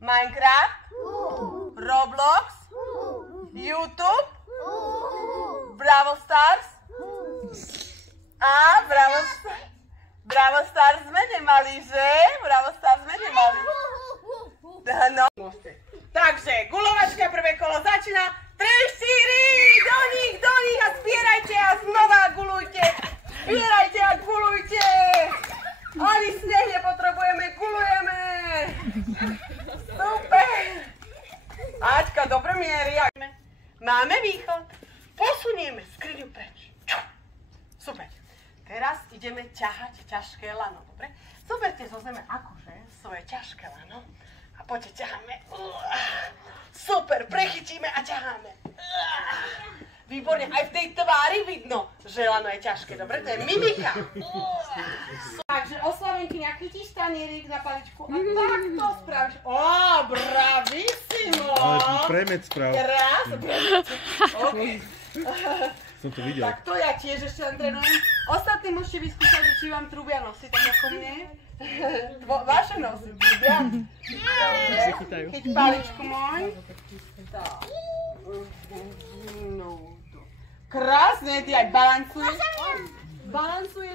Minecraft? Roblox? YouTube? Brawl Stars? A, Brawl Stars sme nemali, že? Brawl Stars sme nemali. No. Takže, guľovačka, prvé kolo začína. 3, 4, do nich a zbierajte a znova guľujte. Zbierajte a guľujte. Ani sneh nepotrebujeme, guľujeme. Super. Aťka, dobre miery. Máme východ. Posunieme skriňu preč. Super. Teraz ideme ťahať ťažké lano, dobre? Zoberte zo zeme akože svoje ťažké lano. A poďte, ťaháme. Super, prechytíme a ťaháme. Výborne, aj v tej tvári vidno, že lano je ťažké, dobre? To je mimika. Takže oslavenkyňa, chytíš tanierik na paličku a takto spravíš. Ó, bravissimo. Ale premec sprav. Krásne. OK. Som to videl. Tak to ja tiež ešte len trénujem. Ostatní môžete vyskúšať, že či vám trúbia nosy, tak ako mne. Vaše nosy trúbia. Dobre, chyť paličku môj. Tak. No. Krásne, ty aj balancuješ. Balancuješ.